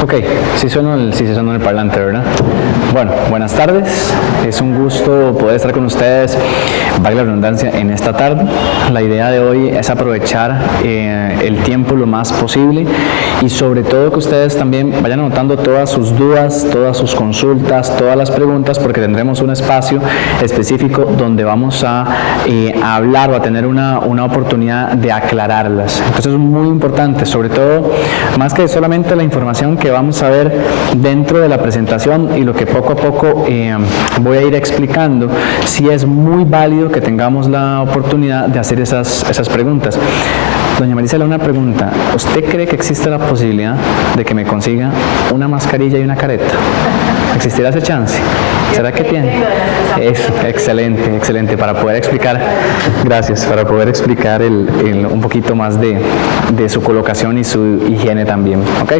Ok, sí suena el parlante, ¿verdad? Bueno, buenas tardes. Es un gusto poder estar con ustedes, valga la redundancia, en esta tarde. La idea de hoy es aprovechar el tiempo lo más posible y sobre todo que ustedes también vayan anotando todas sus dudas, todas sus consultas, todas las preguntas, porque tendremos un espacio específico donde vamos a hablar o a tener una oportunidad de aclararlas. Entonces es muy importante, sobre todo, más que solamente la información que vamos a ver dentro de la presentación y lo que poco a poco voy a ir explicando, sí es muy válido que tengamos la oportunidad de hacer esas preguntas. Doña Marisela, una pregunta. ¿Usted cree que existe la posibilidad de que me consiga una mascarilla y una careta? ¿Existirá ese chance? ¿Será que tiene? Es excelente, excelente, para poder explicar, gracias, para poder explicar un poquito más de su colocación y su higiene también, ¿ok?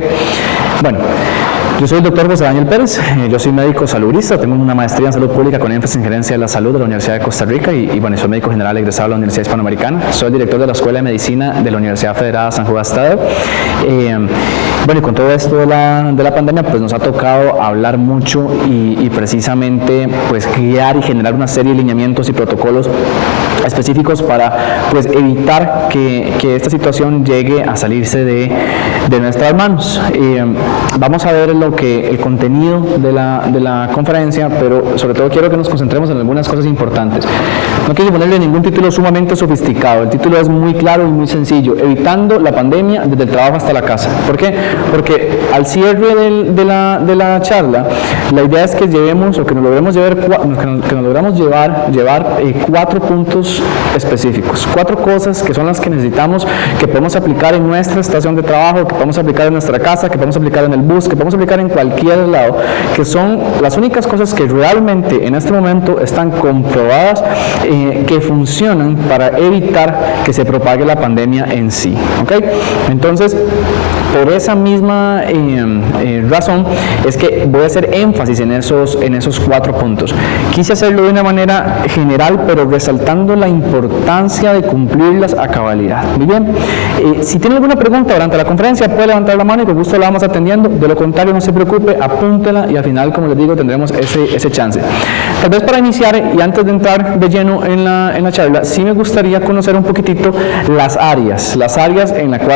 Bueno, yo soy el doctor José Daniel Pérez, yo soy médico saludista, tengo una maestría en salud pública con énfasis en gerencia de la salud de la Universidad de Costa Rica y bueno, soy médico general egresado de la Universidad Hispanoamericana, soy el director de la Escuela de Medicina de la Universidad Federada San Juan Estado. Bueno, y con todo esto de la pandemia, pues nos ha tocado hablar mucho y precisamente pues guiar y generar una serie de lineamientos y protocolos específicos para pues evitar que esta situación llegue a salirse de nuestras manos. Vamos a ver el contenido de la conferencia, pero sobre todo quiero que nos concentremos en algunas cosas importantes. No quiero ponerle ningún título sumamente sofisticado, el título es muy claro y muy sencillo: evitando la pandemia desde el trabajo hasta la casa. ¿Por qué? Porque al cierre de la charla, la idea es que llevemos, o que nos logremos llevar 4 puntos específicos, 4 cosas que son las que necesitamos, que podemos aplicar en nuestra estación de trabajo, que podemos aplicar en nuestra casa, que podemos aplicar en el bus, que podemos aplicar en cualquier lado, que son las únicas cosas que realmente en este momento están comprobadas que funcionan para evitar que se propague la pandemia en sí, ¿ok? Entonces, por esa misma razón es que voy a hacer énfasis en esos 4 puntos. Quise hacerlo de una manera general, pero resaltando la importancia de cumplirlas a cabalidad. Muy bien. Si tiene alguna pregunta durante la conferencia, puede levantar la mano y con gusto la vamos atendiendo. De lo contrario, no se preocupe, apúntela y al final, como les digo, tendremos ese chance. Tal vez para iniciar y antes de entrar de lleno en la charla, sí me gustaría conocer un poquitito las áreas en las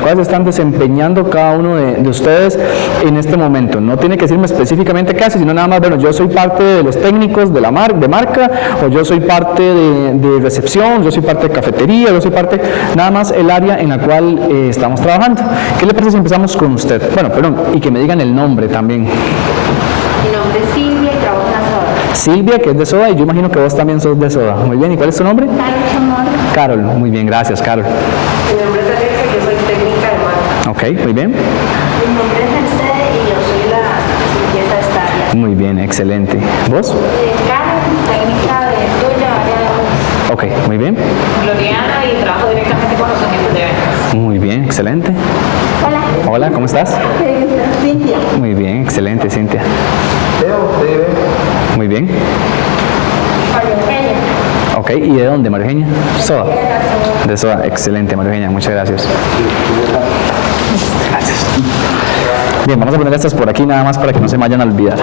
cuales están desempeñando cada uno de ustedes en este momento. No tiene que decirme específicamente qué hace, sino nada más, bueno, yo soy parte de los técnicos de marca, o yo soy parte de recepción, yo soy parte de cafetería, yo soy parte, nada más el área en la cual estamos trabajando. ¿Qué le parece si empezamos con usted? Bueno, perdón, y que me digan el nombre también. Mi nombre es Silvia y trabajo en la Soda. Silvia, que es de Soda, y yo imagino que vos también sos de Soda. Muy bien, ¿y cuál es tu nombre? Carol, muy bien, gracias, Carol. Mi nombre es Alexa y yo soy técnica de marca. Ok, muy bien. Mi nombre es Mercedes y yo soy la limpieza de esta área. Muy bien, excelente. ¿Vos? Carol, técnica de tuya, área de... Ok, muy bien. Gloriana y trabajo directamente con los agentes de ventas. Muy bien, excelente. Hola. Hola, ¿cómo estás? Cintia. Muy bien, excelente, Cintia. Muy bien. María Eugenia. Ok, ¿y de dónde, María Eugenia? Soda. De Soda, excelente, María Eugenia, muchas gracias. Gracias. Bien, vamos a poner estas por aquí nada más para que no se me vayan a olvidar.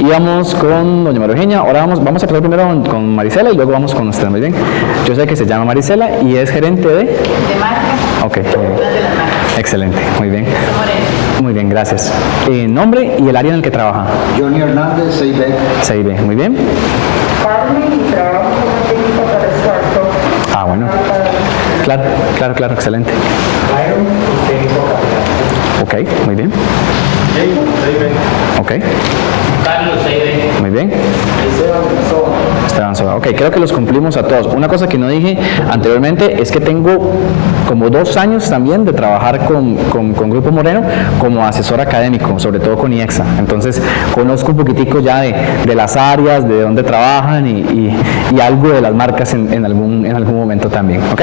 Y vamos con doña María Eugenia. Ahora vamos a empezar primero con Marisela y luego vamos con usted. Muy bien. Yo sé que se llama Marisela y es gerente de De marca. Ok, muy bien. Excelente, muy bien. Moreno. Muy bien, gracias. Nombre y el área en el que trabaja. Johnny Hernández, 6B. 6B, muy bien. Carmen y trabajo como técnica para el cuarto. Ah, bueno. Claro, excelente. Byron, técnico capital. Ok, muy bien. Jacob, 6B. Ok, Carlos, 6B. muy bien. Esteban, Soba. Esteban Soda. Ok, creo que los cumplimos a todos. Una cosa que no dije anteriormente es que tengo como 2 años también de trabajar con Grupo Moreno como asesor académico, sobre todo con IEXA. Entonces, conozco un poquitico ya de las áreas, de dónde trabajan y algo de las marcas en algún momento también. ¿Ok?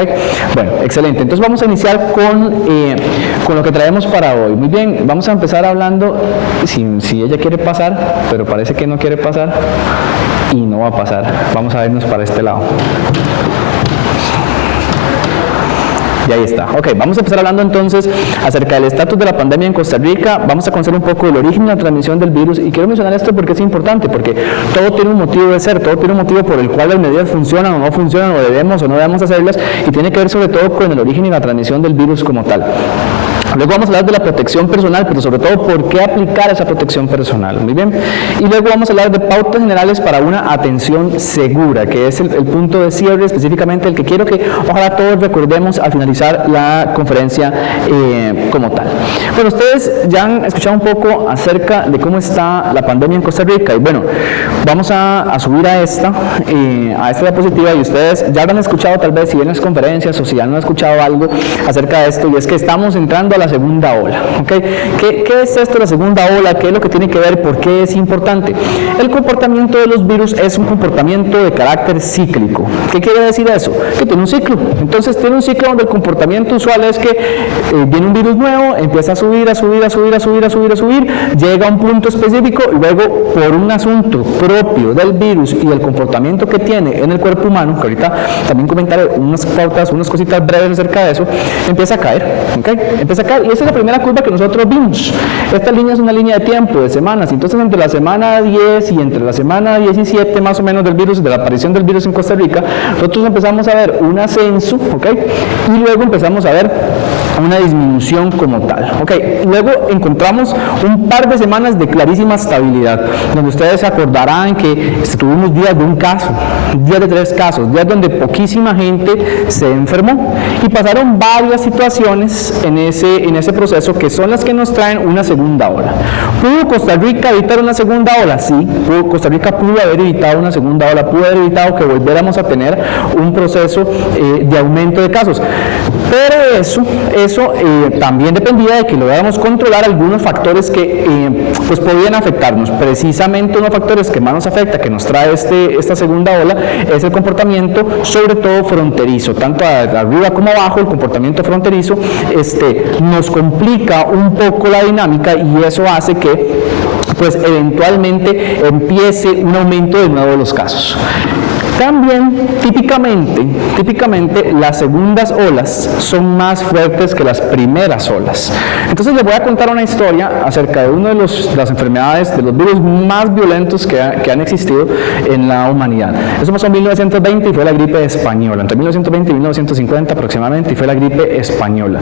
Bueno, excelente. Entonces, vamos a iniciar con lo que traemos para hoy. Muy bien, vamos a empezar hablando, si ella quiere pasar, pero parece que no quiere pasar y no va a pasar. Vamos a vernos para este lado. Y ahí está. Ok, vamos a empezar hablando entonces acerca del estatus de la pandemia en Costa Rica. Vamos a conocer un poco el origen de la transmisión del virus y quiero mencionar esto porque es importante, porque todo tiene un motivo de ser, todo tiene un motivo por el cual las medidas funcionan o no funcionan, o debemos o no debemos hacerlas, y tiene que ver sobre todo con el origen y la transmisión del virus como tal. Luego vamos a hablar de la protección personal, pero sobre todo por qué aplicar esa protección personal. Muy bien. Y luego vamos a hablar de pautas generales para una atención segura, que es el punto de cierre, específicamente el que quiero que ojalá todos recordemos al finalizar la conferencia como tal. Bueno, ustedes ya han escuchado un poco acerca de cómo está la pandemia en Costa Rica, y bueno, vamos a subir a esta diapositiva, y ustedes ya habrán escuchado tal vez, si ven las conferencias o si ya no han escuchado algo acerca de esto, y es que estamos entrando a la segunda ola. ¿Okay? ¿Qué es esto, la segunda ola? ¿Qué es lo que tiene que ver? ¿Por qué es importante? El comportamiento de los virus es un comportamiento de carácter cíclico. ¿Qué quiere decir eso? Que tiene un ciclo. Entonces tiene un ciclo donde el comportamiento usual es que viene un virus nuevo, empieza a subir, llega a un punto específico, y luego por un asunto propio del virus y del comportamiento que tiene en el cuerpo humano, que ahorita también comentaré unas pautas, unas cositas breves acerca de eso, empieza a caer. ¿Okay? Empieza a caer, y esa es la primera curva que nosotros vimos. Esta línea es una línea de tiempo, de semanas. Entonces, entre la semana 10 y entre la semana 17 más o menos del virus, de la aparición del virus en Costa Rica, nosotros empezamos a ver un ascenso, ¿okay? Y luego empezamos a ver una disminución como tal. ¿Okay? Luego encontramos un par de semanas de clarísima estabilidad, donde ustedes se acordarán que tuvimos días de un caso, días de 3 casos, días donde poquísima gente se enfermó, y pasaron varias situaciones en ese proceso que son las que nos traen una segunda ola. ¿Pudo Costa Rica evitar una segunda ola? Sí, Costa Rica pudo haber evitado una segunda ola, pudo haber evitado que volviéramos a tener un proceso de aumento de casos, pero eso también dependía de que lográramos controlar algunos factores que pues podían afectarnos. Precisamente uno de los factores que más nos afecta, que nos trae esta segunda ola, es el comportamiento, sobre todo fronterizo, tanto arriba como abajo. El comportamiento fronterizo nos complica un poco la dinámica, y eso hace que pues eventualmente empiece un aumento de nuevo de los casos. También, típicamente, las segundas olas son más fuertes que las primeras olas. Entonces les voy a contar una historia acerca de una de las enfermedades, de los virus más violentos que han existido en la humanidad. Eso pasó en 1920 y fue la gripe española. Entre 1920 y 1950 aproximadamente, y fue la gripe española.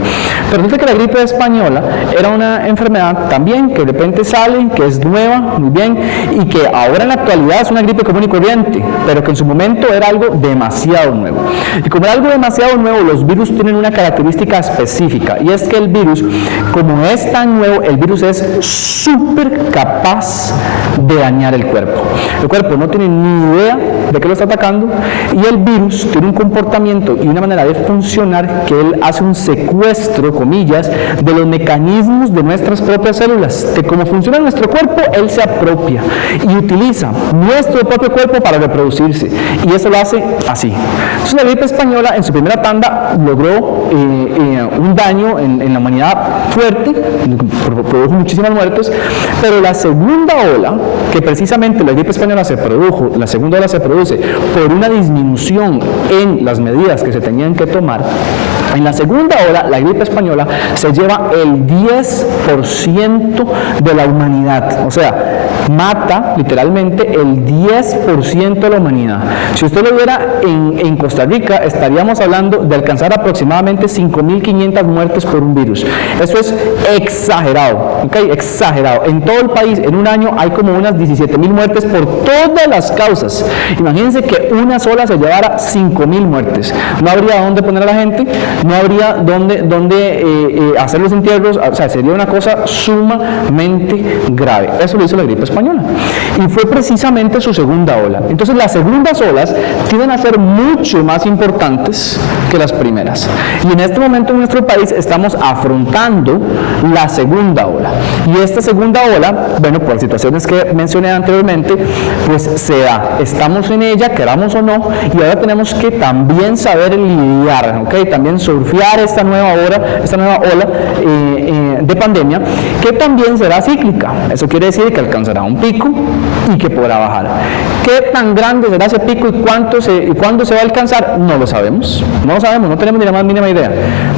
Pero resulta que la gripe española era una enfermedad también que de repente sale, que es nueva, muy bien, y que ahora en la actualidad es una gripe común y corriente, pero que en su momento era algo demasiado nuevo. Y como era algo demasiado nuevo, los virus tienen una característica específica, y es que el virus, como es tan nuevo, el virus es súper capaz de dañar el cuerpo. El cuerpo no tiene ni idea de qué lo está atacando, y el virus tiene un comportamiento y una manera de funcionar que él hace un secuestro, comillas, de los mecanismos de nuestras propias células, de cómo funciona nuestro cuerpo. Él se apropia y utiliza nuestro propio cuerpo para reproducirse, y eso lo hace así. Entonces la gripe española en su primera tanda logró un daño en la humanidad fuerte, produjo muchísimas muertes, pero la segunda ola, que precisamente la gripe española la segunda ola se produce por una disminución en las medidas que se tenían que tomar. En la segunda ola, la gripe española se lleva el 10% de la humanidad, o sea, mata literalmente el 10% de la humanidad. Si usted lo viera en Costa Rica, estaríamos hablando de alcanzar aproximadamente 5.500 muertes por un virus. Eso es exagerado, ¿okay? Exagerado. En todo el país, en un año, hay como unas 17.000 muertes por todas las causas. Imagínense que una sola se llevara 5.000 muertes. No habría dónde poner a la gente, no habría dónde hacer los entierros, o sea, sería una cosa sumamente grave. Eso lo hizo la gripe española, y fue precisamente su segunda ola. Entonces las segundas olas tienden a ser mucho más importantes que las primeras, y en este momento en nuestro país estamos afrontando la segunda ola, y esta segunda ola, bueno, por situaciones que mencioné anteriormente, pues se da, estamos en ella, queramos o no, y ahora tenemos que también saber lidiar, ¿ok? También surfear esta nueva ola de pandemia, que también será cíclica. Eso quiere decir que alcanzará un pico y que podrá bajar. ¿Qué tan grande será ese pico y cuándo se va a alcanzar? No lo sabemos, No sabemos, no tenemos ni la más mínima idea.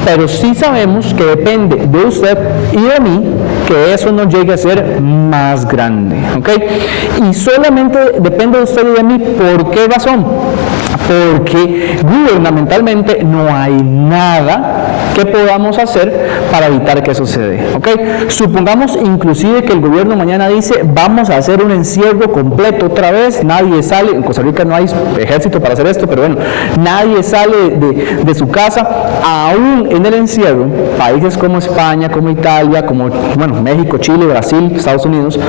Pero sí sabemos que depende de usted y de mí que eso no llegue a ser más grande, ¿ok? Y solamente depende de usted y de mí. ¿Por qué razón? Porque gubernamentalmente no hay nada que podamos hacer para evitar que eso se dé, ¿ok? Supongamos inclusive que el gobierno mañana dice vamos a hacer un encierro completo otra vez, nadie sale, en Costa Rica no hay ejército para hacer esto, pero bueno, nadie sale de su casa, aún en el encierro, países como España, como Italia, como bueno, México, Chile, Brasil, Estados Unidos,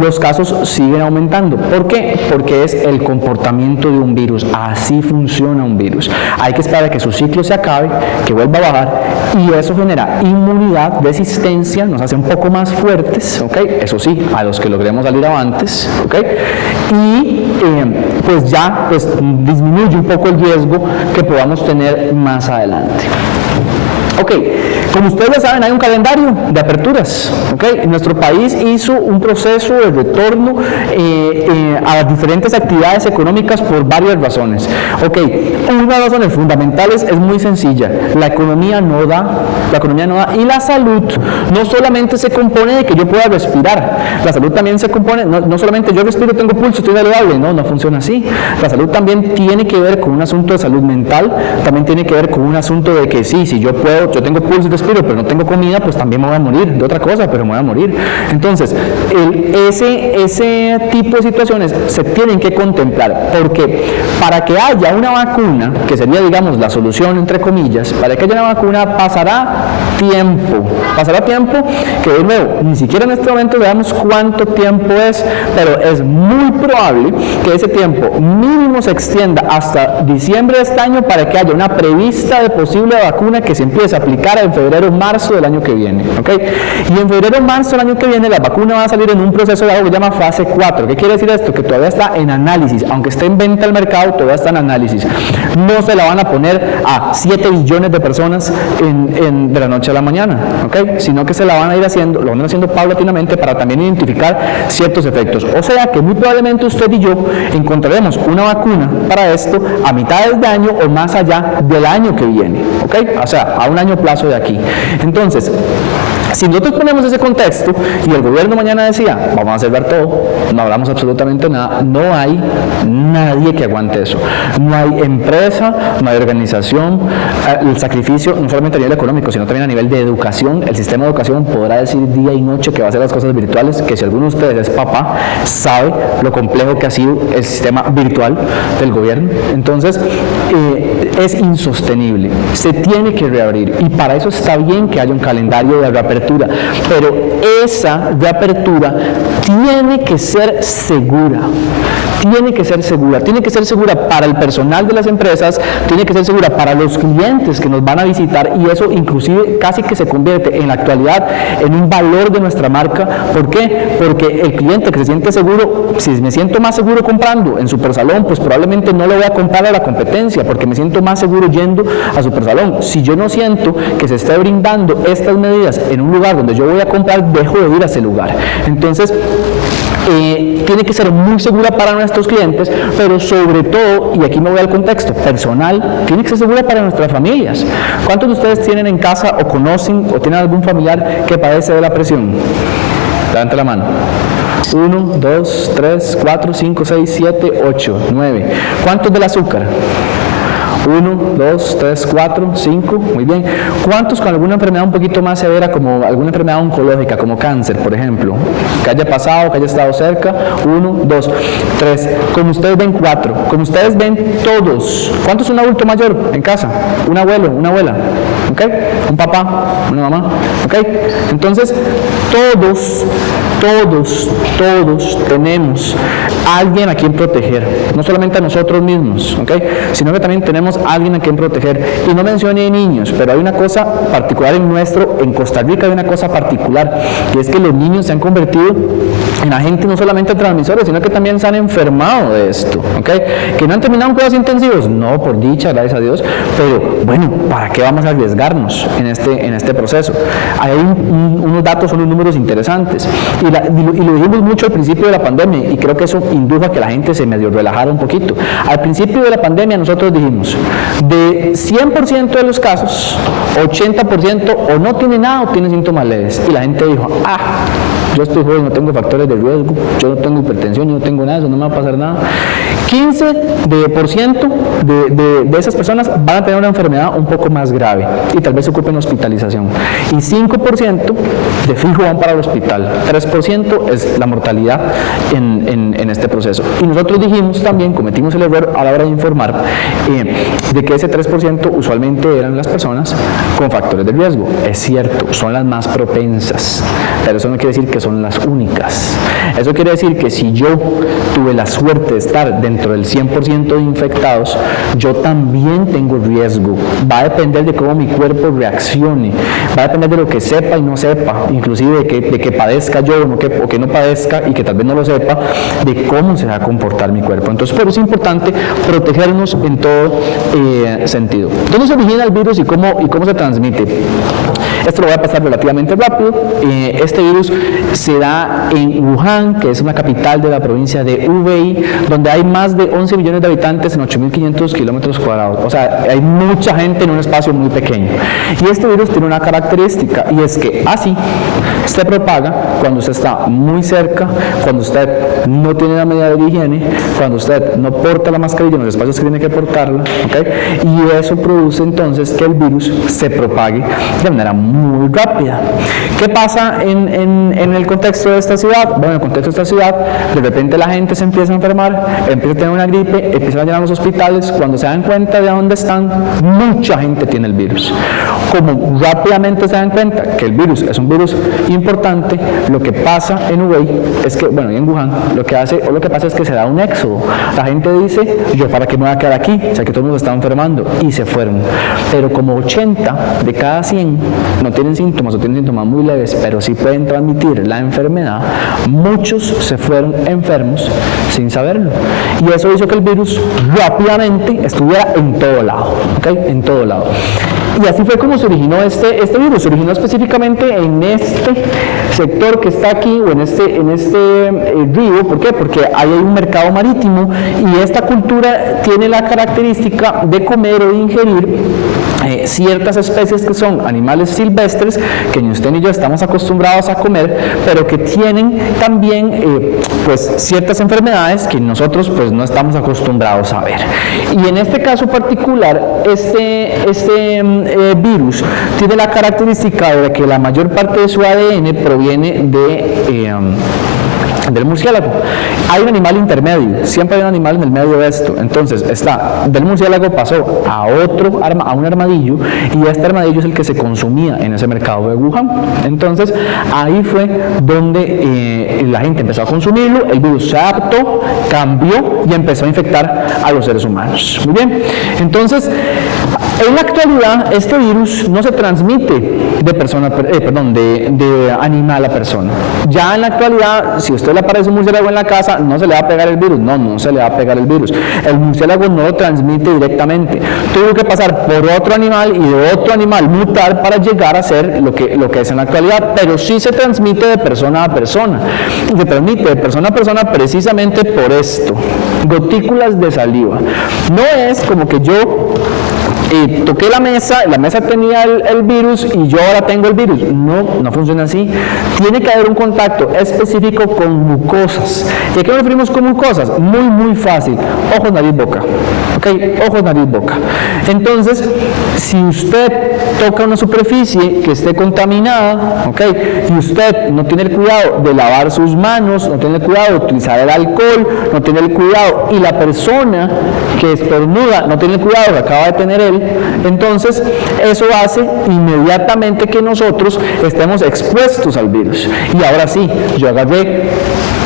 los casos siguen aumentando. ¿Por qué? Porque es el comportamiento de un virus, así funciona un virus. Hay que esperar a que su ciclo se acabe, que vuelva a bajar, y eso genera inmunidad, resistencia, nos hace un poco más fuertes, ¿ok? Eso sí, a los que logremos salir avantes, ¿ok? Y pues ya pues, disminuye un poco el riesgo que podamos tener más adelante. Ok, como ustedes ya saben, hay un calendario de aperturas, ¿ok? Nuestro país hizo un proceso de retorno a las diferentes actividades económicas por varias razones. Ok, una de las razones fundamentales es muy sencilla, la economía no da, y la salud no solamente se compone de que yo pueda respirar, la salud también se compone, no solamente yo respiro, tengo pulso, estoy saludable, no funciona así. La salud también tiene que ver con un asunto de salud mental, también tiene que ver con un asunto de que sí, si yo puedo, yo tengo pulso y respiro, pero no tengo comida, pues también me voy a morir de otra cosa, pero me voy a morir. Entonces, ese tipo de situaciones se tienen que contemplar, porque para que haya una vacuna, que sería, digamos, la solución, entre comillas, para que haya una vacuna pasará tiempo que, de nuevo, ni siquiera en este momento veamos cuánto tiempo es, pero es muy probable que ese tiempo mínimo se extienda hasta diciembre de este año para que haya una prevista de posible vacuna que se empiece a aplicar en febrero o marzo del año que viene, ¿ok? Y en febrero o marzo del año que viene la vacuna va a salir en un proceso de algo que se llama fase 4. ¿Qué quiere decir esto? Que todavía está en análisis, aunque esté en venta al mercado, todavía está en análisis. No se la van a poner a 7 billones de personas de la noche a la mañana, ¿ok? Sino que se la van a ir haciendo, lo van a ir haciendo paulatinamente para también identificar ciertos efectos. O sea que muy probablemente usted y yo encontraremos una vacuna para esto a mitades de año o más allá del año que viene, ¿ok? O sea, a un año plazo de aquí. Entonces, si nosotros ponemos ese contexto y el gobierno mañana decía, vamos a cerrar todo, no hablamos absolutamente nada, no hay nadie que aguante eso. No hay empresa, no hay organización, el sacrificio no solamente a nivel económico, sino también a nivel de educación. El sistema de educación podrá decir día y noche que va a hacer las cosas virtuales, que si alguno de ustedes es papá, sabe lo complejo que ha sido el sistema virtual del gobierno. Entonces, es insostenible, se tiene que reabrir, y para eso está bien que haya un calendario de reapertura, pero esa reapertura tiene que ser segura. Tiene que ser segura para el personal de las empresas, tiene que ser segura para los clientes que nos van a visitar, y eso inclusive casi que se convierte en la actualidad en un valor de nuestra marca. ¿Por qué? Porque el cliente que se siente seguro, si me siento más seguro comprando en Supersalón, pues probablemente no lo voy a comprar a la competencia, porque me siento más seguro yendo a Supersalón. Si yo no siento que se esté brindando estas medidas en un lugar donde yo voy a comprar, dejo de ir a ese lugar. Entonces, tiene que ser muy segura para nuestros clientes, pero sobre todo, y aquí me voy al contexto personal, tiene que ser segura para nuestras familias. ¿Cuántos de ustedes tienen en casa o conocen o tienen algún familiar que padece de la presión? Levante la mano. 1, 2, 3, 4, 5, 6, 7, 8, 9. ¿Cuántos del azúcar? 1, 2, 3, 4, 5, muy bien. ¿Cuántos con alguna enfermedad un poquito más severa, como alguna enfermedad oncológica, como cáncer, por ejemplo? Que haya pasado, que haya estado cerca. 1, 2, 3. Como ustedes ven, 4. Como ustedes ven, todos. ¿Cuántos un adulto mayor en casa? Un abuelo, una abuela. ¿Ok? Un papá, una mamá. ¿Ok? Entonces, todos tenemos a alguien a quien proteger, no solamente a nosotros mismos, ¿ok? Sino que también tenemos a alguien a quien proteger. Y no mencioné niños, pero hay una cosa particular en Costa Rica hay una cosa particular, y es que los niños se han convertido en agentes no solamente transmisores, sino que también se han enfermado de esto, ¿ok? Que no han terminado en cuidados intensivos, no, por dicha, gracias a Dios, pero bueno, ¿para qué vamos a arriesgarnos en este proceso? Hay unos datos, unos números interesantes, y lo dijimos mucho al principio de la pandemia, y creo que eso indujo a que la gente se medio relajara un poquito. Al principio de la pandemia nosotros dijimos, de 100% de los casos, 80% o no tiene nada o tiene síntomas leves. Y la gente dijo, yo estoy joven, no tengo factores de riesgo, yo no tengo hipertensión, yo no tengo nada, eso no me va a pasar nada. 15% de esas personas van a tener una enfermedad un poco más grave y tal vez ocupen hospitalización. Y 5% de fijo van para el hospital. 3% es la mortalidad en este proceso. Y nosotros dijimos también, cometimos el error a la hora de informar, de que ese 3% usualmente eran las personas con factores de riesgo. Es cierto, son las más propensas, pero eso no quiere decir que son las únicas. Eso quiere decir que si yo tuve la suerte de estar dentro del 100% de infectados, yo también tengo riesgo. Va a depender de cómo mi cuerpo reaccione, va a depender de lo que sepa y no sepa, inclusive de que padezca yo o que no padezca y que tal vez no lo sepa, de cómo se va a comportar mi cuerpo. Entonces, por eso es importante protegernos en todo sentido. ¿Dónde se origina el virus y cómo se transmite? Esto lo voy a pasar relativamente rápido. Este virus se da en Wuhan, que es una capital de la provincia de Hubei, donde hay más de 11 millones de habitantes en 8.500 kilómetros cuadrados. O sea, hay mucha gente en un espacio muy pequeño. Y este virus tiene una característica, y es que así se propaga cuando usted está muy cerca, cuando usted no tiene la medida de higiene, cuando usted no porta la mascarilla en los espacios que tiene que portarla, ¿okay? Y eso produce entonces que el virus se propague de manera muy rápida. ¿Qué pasa en el contexto de esta ciudad? Bueno, en el contexto de esta ciudad, de repente la gente se empieza a enfermar, empieza a tener una gripe, empiezan a llenar los hospitales. Cuando se dan cuenta de dónde están, mucha gente tiene el virus. Como rápidamente se dan cuenta que el virus es un virus importante, lo que pasa en Hubei es que, bueno, y en Wuhan, lo que pasa es que se da un éxodo. La gente dice, yo para qué me voy a quedar aquí, o sea que todo el mundo está enfermando, y se fueron. Pero como 80 de cada 100 no tienen síntomas o tienen síntomas muy leves, pero sí pueden transmitir la enfermedad, muchos se fueron enfermos sin saberlo. Y eso hizo que el virus rápidamente estuviera en todo lado, ¿okay? En todo lado. Y así fue como se originó este virus. Se originó específicamente en este sector que está aquí, o en este río. ¿Por qué? Porque ahí hay un mercado marítimo, y esta cultura tiene la característica de comer o de ingerir ciertas especies que son animales silvestres, que ni usted ni yo estamos acostumbrados a comer, pero que tienen también pues ciertas enfermedades que nosotros pues no estamos acostumbrados a ver. Y en este caso particular, este virus tiene la característica de que la mayor parte de su ADN proviene del murciélago. Hay un animal intermedio, siempre hay un animal en el medio de esto. Entonces, del murciélago pasó a un armadillo, y este armadillo es el que se consumía en ese mercado de Wuhan. Entonces, ahí fue donde la gente empezó a consumirlo, el virus se adaptó, cambió y empezó a infectar a los seres humanos. Muy bien, entonces, en la actualidad, este virus no se transmite de animal a persona. Ya en la actualidad, si usted le aparece un murciélago en la casa, no se le va a pegar el virus. No se le va a pegar el virus. El murciélago no lo transmite directamente. Tuvo que pasar por otro animal y de otro animal mutar para llegar a ser lo que es en la actualidad, pero sí se transmite de persona a persona. Se transmite de persona a persona precisamente por esto: gotículas de saliva. No es como que yo toqué la mesa tenía el virus y yo ahora tengo el virus. No funciona así. Tiene que haber un contacto específico con mucosas. ¿Y a qué nos referimos con mucosas? Muy fácil: ojos, nariz, boca. ¿Okay? Ojos, nariz, boca. Entonces, si usted toca una superficie que esté contaminada, ¿okay?, y usted no tiene el cuidado de lavar sus manos, no tiene el cuidado de utilizar el alcohol, no tiene el cuidado, y la persona que estornuda no tiene el cuidado que acaba de tener él, entonces eso hace inmediatamente que nosotros estemos expuestos al virus. Y ahora sí, yo agarré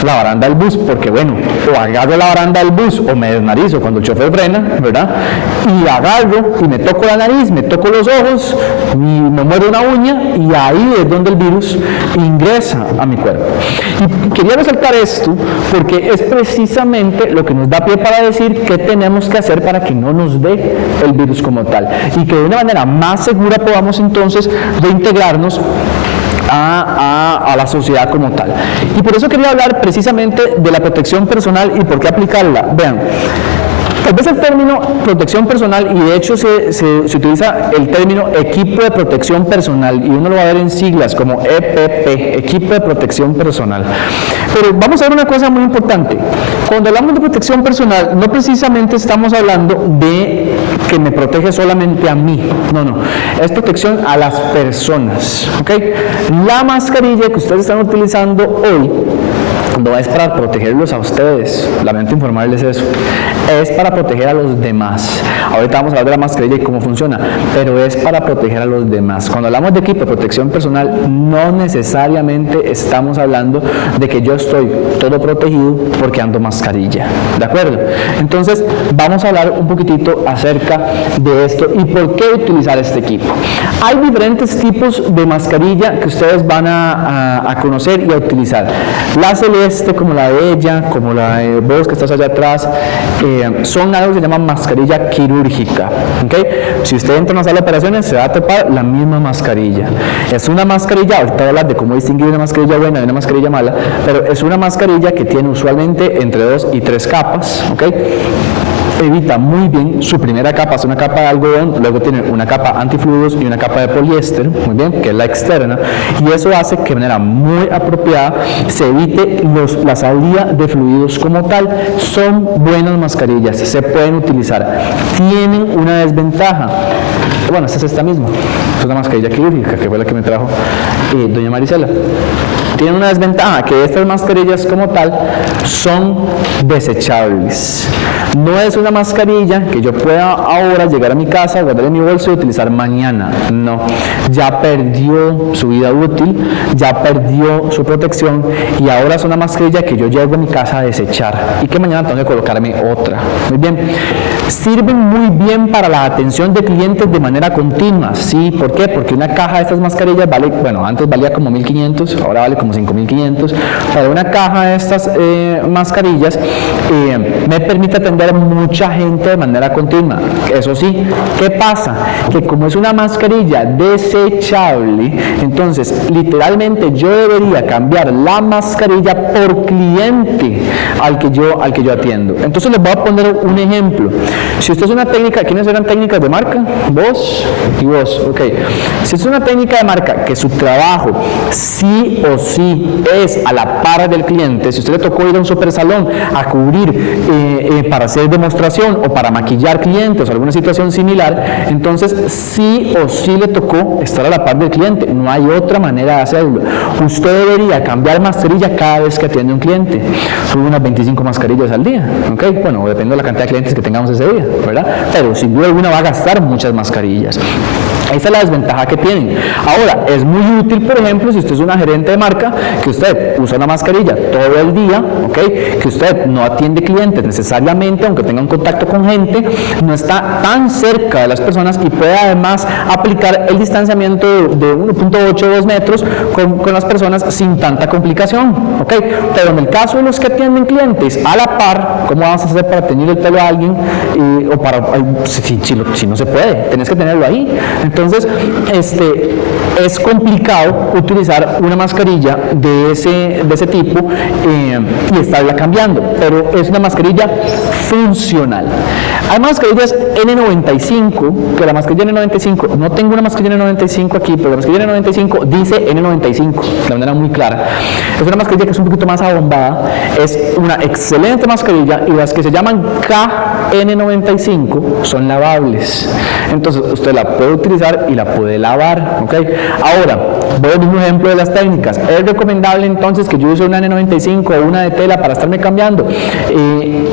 la baranda del bus, porque bueno, o agarro la baranda del bus o me desnarizo cuando el chofer frena, ¿verdad? Y agarro y me toco la nariz, me toco los ojos, y me muero una uña, y ahí es donde el virus ingresa a mi cuerpo. Y quería resaltar esto porque es precisamente lo que nos da pie para decir qué tenemos que hacer para que no nos dé el virus como tal, y que de una manera más segura podamos entonces reintegrarnos a la sociedad como tal. Y por eso quería hablar precisamente de la protección personal y por qué aplicarla. Vean, tal vez el término protección personal, y de hecho se utiliza el término equipo de protección personal, y uno lo va a ver en siglas como EPP, equipo de protección personal. Pero vamos a ver una cosa muy importante. Cuando hablamos de protección personal, no precisamente estamos hablando de que me protege solamente a mí, no, es protección a las personas, ¿ok? La mascarilla que ustedes están utilizando hoy no es para protegerlos a ustedes, lamento informarles eso, es para proteger a los demás. Ahorita vamos a hablar de la mascarilla y cómo funciona, pero es para proteger a los demás. Cuando hablamos de equipo de protección personal, no necesariamente estamos hablando de que yo estoy todo protegido porque ando mascarilla, ¿de acuerdo? Entonces, vamos a hablar un poquitito acerca de esto y por qué utilizar este equipo. Hay diferentes tipos de mascarilla que ustedes van a conocer y a utilizar. La celeste, como la de ella, como la de vos que estás allá atrás, son algo que se llama mascarilla quirúrgica, ¿okay? Si usted entra a una sala de operaciones se va a topar la misma mascarilla. Es una mascarilla, ahorita voy a hablar de cómo distinguir una mascarilla buena de una mascarilla mala, pero es una mascarilla que tiene usualmente entre 2 y 3 capas, ¿ok? Evita muy bien, su primera capa es una capa de algodón, luego tiene una capa antifluidos y una capa de poliéster, muy bien, que es la externa, y eso hace que de manera muy apropiada se evite la salida de fluidos como tal. Son buenas mascarillas, se pueden utilizar, tienen una desventaja. Bueno, esta es esta misma, es una mascarilla quirúrgica que fue la que me trajo doña Marisela. Tiene una desventaja, que estas mascarillas como tal son desechables. No es una mascarilla que yo pueda ahora llegar a mi casa, guardar en mi bolso y utilizar mañana. No, ya perdió su vida útil, ya perdió su protección y ahora es una mascarilla que yo llevo a mi casa a desechar y que mañana tengo que colocarme otra. Muy bien. Sirven muy bien para la atención de clientes de manera continua. ¿Sí? ¿Por qué? Porque una caja de estas mascarillas vale, bueno, antes valía como 1.500, ahora vale como 5.500. Para una caja de estas mascarillas me permite atender a mucha gente de manera continua. Eso sí, ¿qué pasa? Que como es una mascarilla desechable, entonces literalmente yo debería cambiar la mascarilla por cliente al que yo atiendo. Entonces les voy a poner un ejemplo. Si usted es una técnica, ¿quiénes eran técnicas de marca? Vos y vos, ok. Si es una técnica de marca que su trabajo sí o sí es a la par del cliente, si usted le tocó ir a un super salón a cubrir para hacer demostración o para maquillar clientes o alguna situación similar, entonces sí o sí le tocó estar a la par del cliente, no hay otra manera de hacerlo. Usted debería cambiar mascarilla cada vez que atiende a un cliente, son unas 25 mascarillas al día, ok, bueno, depende de la cantidad de clientes que tengamos ese día, ¿verdad? Pero sin duda alguna va a gastar muchas mascarillas. Esa es la desventaja que tienen. Ahora, es muy útil, por ejemplo, si usted es una gerente de marca, que usted usa una mascarilla todo el día, ¿ok? Que usted no atiende clientes necesariamente, aunque tenga un contacto con gente, no está tan cerca de las personas y puede además aplicar el distanciamiento de 1.8 o 2 metros con las personas sin tanta complicación, ¿ok? Pero en el caso de los que atienden clientes a la par, ¿cómo vas a hacer para teñir el pelo a alguien? O para, si no se puede, tenés que tenerlo ahí. Entonces, es complicado utilizar una mascarilla de ese tipo y estarla cambiando, pero es una mascarilla funcional. Hay mascarillas N95, que la mascarilla N95, no tengo una mascarilla N95 aquí, pero la mascarilla N95 dice N95 de manera muy clara. Es una mascarilla que es un poquito más abombada, es una excelente mascarilla y las que se llaman KN95 son lavables. Entonces, usted la puede utilizar y la puede lavar, ¿ok? Ahora, voy a dar un ejemplo de las técnicas. ¿Es recomendable entonces que yo use una N95 o una de tela para estarme cambiando?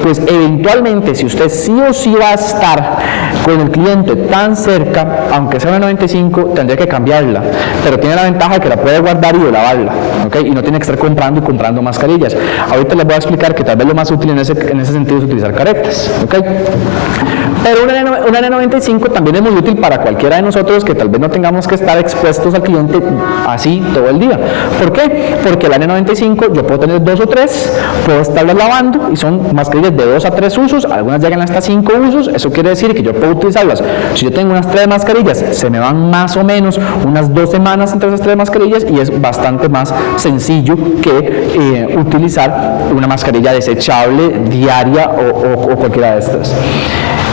Pues eventualmente, si usted sí o sí va a estar con el cliente tan cerca, aunque sea una N95, tendría que cambiarla, pero tiene la ventaja de que la puede guardar y lavarla, ¿ok? Y no tiene que estar comprando y comprando mascarillas. Ahorita les voy a explicar que tal vez lo más útil en ese sentido es utilizar caretas, ¿ok? Pero una N95 también es muy útil para cualquiera de nosotros que tal vez no tengamos que estar expuestos al cliente así todo el día. ¿Por qué? Porque la N95 yo puedo tener 2 o 3, puedo estarlas lavando y son mascarillas de 2 a 3 usos, algunas llegan hasta 5 usos, eso quiere decir que yo puedo utilizarlas. Si yo tengo unas 3 mascarillas, se me van más o menos unas 2 semanas entre esas 3 mascarillas y es bastante más sencillo que utilizar una mascarilla desechable diaria o cualquiera de estas.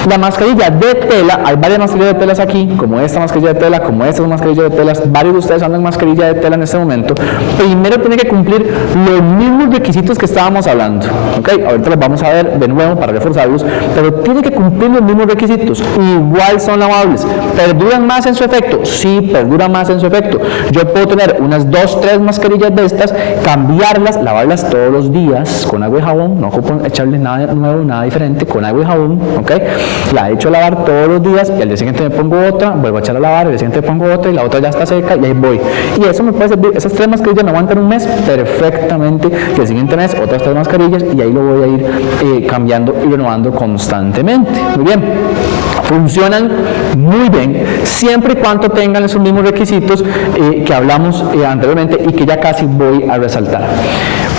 La mascarilla de tela, hay varias mascarillas de telas aquí, como esta mascarilla de tela, como estas mascarillas de telas, varios de ustedes andan en mascarilla de tela en este momento. Primero tiene que cumplir los mismos requisitos que estábamos hablando, ¿ok? Ahorita los vamos a ver de nuevo para reforzarlos, pero tiene que cumplir los mismos requisitos. Igual son lavables. ¿Perduran más en su efecto? Sí, perduran más en su efecto. Yo puedo tener unas 2, 3 mascarillas de estas, cambiarlas, lavarlas todos los días con agua y jabón, no ocupo echarle nada nuevo, nada diferente, con agua y jabón, ¿ok? La echo a lavar todos los días y al día siguiente me pongo otra, vuelvo a echar a lavar, al día siguiente me pongo otra y la otra ya está seca y ahí voy. Y eso me puede servir, esas 3 mascarillas me aguantan un mes perfectamente y el siguiente mes otras 3 mascarillas y ahí lo voy a ir cambiando y renovando constantemente. Muy bien. Funcionan muy bien siempre y cuando tengan esos mismos requisitos que hablamos anteriormente y que ya casi voy a resaltar.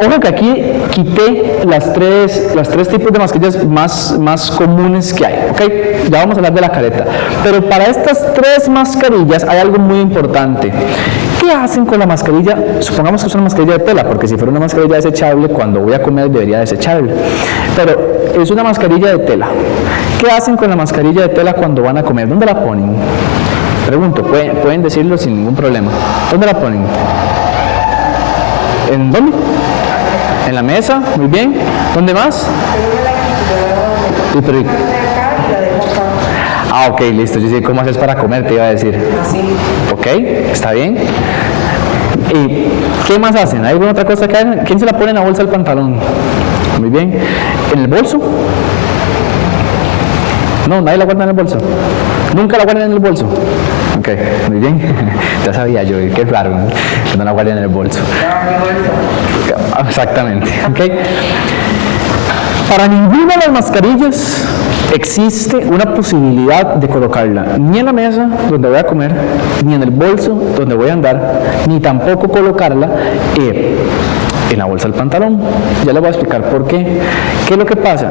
Ojo que aquí quité las tres tipos de mascarillas más comunes que hay, ¿ok? Ya vamos a hablar de la careta. Pero para estas 3 mascarillas hay algo muy importante. ¿Qué hacen con la mascarilla? Supongamos que es una mascarilla de tela, porque si fuera una mascarilla desechable, cuando voy a comer debería desecharla. Pero es una mascarilla de tela. ¿Qué hacen con la mascarilla de tela cuando van a comer? ¿Dónde la ponen? Pregunto, pueden decirlo sin ningún problema. ¿Dónde la ponen? ¿En dónde? En la mesa, muy bien. ¿Dónde más? Sí, pero... Ah, ok, listo. Yo sé cómo haces para comer, te iba a decir. Así. Ok, está bien. ¿Y qué más hacen? ¿Hay alguna otra cosa que hagan? ¿Quién se la pone en la bolsa del pantalón? Muy bien. ¿En el bolso? No, nadie la guarda en el bolso. ¿Nunca la guardan en el bolso? Ok, muy bien. Ya sabía yo, qué raro, ¿no? Que no la guarden en el bolso. Exactamente, ok. Para ninguna de las mascarillas existe una posibilidad de colocarla ni en la mesa donde voy a comer, ni en el bolso donde voy a andar, ni tampoco colocarla en la bolsa del pantalón. Ya les voy a explicar por qué. ¿Qué es lo que pasa?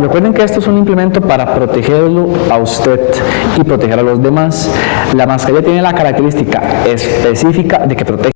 Recuerden que esto es un implemento para protegerlo a usted y proteger a los demás. La mascarilla tiene la característica específica de que protege